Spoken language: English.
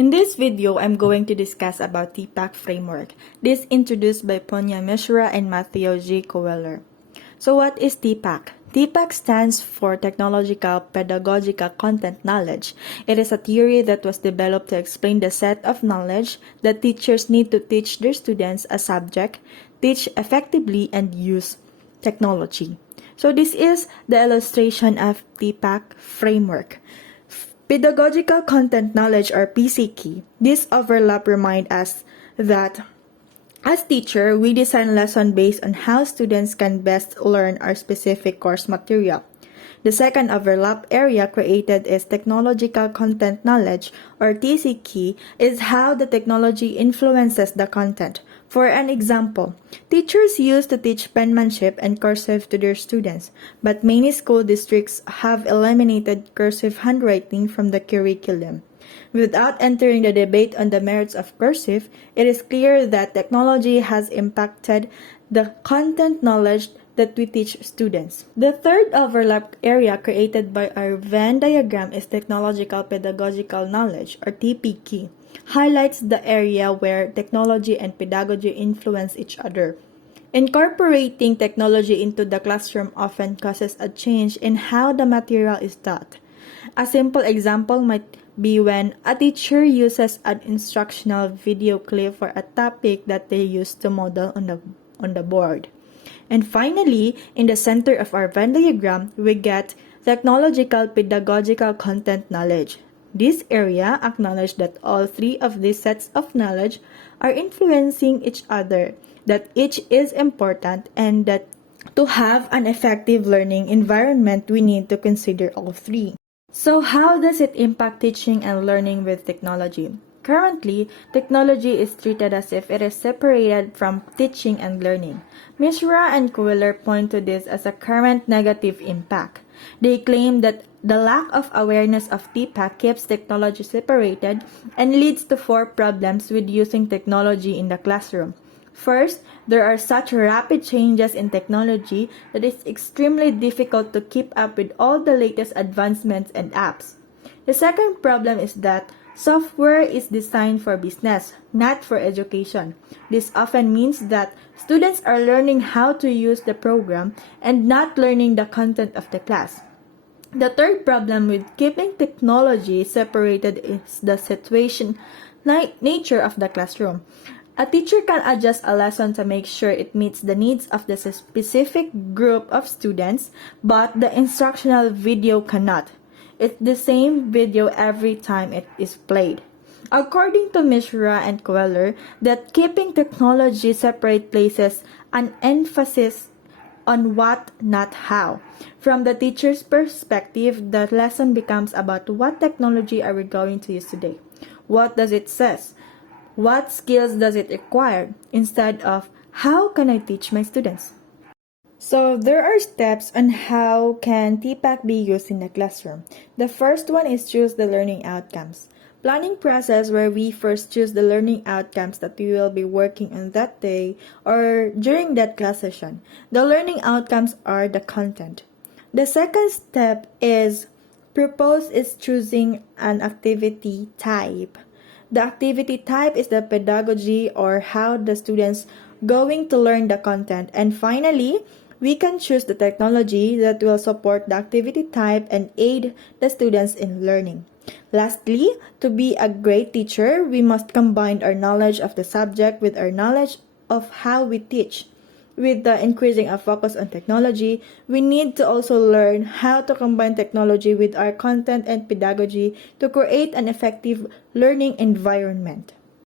In this video, I'm going to discuss about Tpack Framework. This introduced by Ponya Mishra and Matthew G. Coeller. So what is Tpack? Tpack stands for Technological Pedagogical Content Knowledge. It is a theory that was developed to explain the set of knowledge that teachers need to teach their students a subject, teach effectively, and use technology. So this is the illustration of Tpack Framework. Pedagogical content knowledge or PCK. This overlap remind us that as teacher, we design lesson based on how students can best learn our specific course material. The second overlap area created is technological content knowledge or TCK is how the technology influences the content. For an example, teachers used to teach penmanship and cursive to their students, but many school districts have eliminated cursive handwriting from the curriculum. Without entering the debate on the merits of cursive, it is clear that technology has impacted the content knowledge that we teach students. The third overlap area created by our Venn diagram is technological pedagogical knowledge or TPK. Highlights the area where technology and pedagogy influence each other. Incorporating technology into the classroom often causes a change in how the material is taught. A simple example might be when a teacher uses an instructional video clip for a topic that they use to model on the board. And finally, in the center of our Venn diagram, we get technological pedagogical content knowledge. This area acknowledges that all three of these sets of knowledge are influencing each other, that each is important, and that to have an effective learning environment, we need to consider all three. So how does it impact teaching and learning with technology? Currently, technology is treated as if it is separated from teaching and learning. Mishra and Coeller point to this as a current negative impact. They claim that the lack of awareness of Tpack keeps technology separated and leads to four problems with using technology in the classroom. First, there are such rapid changes in technology that it's extremely difficult to keep up with all the latest advancements and apps. The second problem is that software is designed for business, not for education. This often means that students are learning how to use the program and not learning the content of the class. The third problem with keeping technology separated is the situation nature of the classroom. A teacher can adjust a lesson to make sure it meets the needs of the specific group of students, but the instructional video cannot. It's the same video every time it is played. According to Mishra and Coeller, that keeping technology separate places an emphasis on what, not how. From the teacher's perspective, the lesson becomes about what technology are we going to use today? What does it say? What skills does it require? Instead of, how can I teach my students? So there are steps on how can Tpack be used in the classroom. The first one is choose the learning outcomes. Planning process where we first choose the learning outcomes that we will be working on that day or during that class session. The learning outcomes are the content. The second step is choosing an activity type. The activity type is the pedagogy or how the students going to learn the content. And finally, we can choose the technology that will support the activity type and aid the students in learning. Lastly, to be a great teacher, we must combine our knowledge of the subject with our knowledge of how we teach. With the increasing of focus on technology, we need to also learn how to combine technology with our content and pedagogy to create an effective learning environment.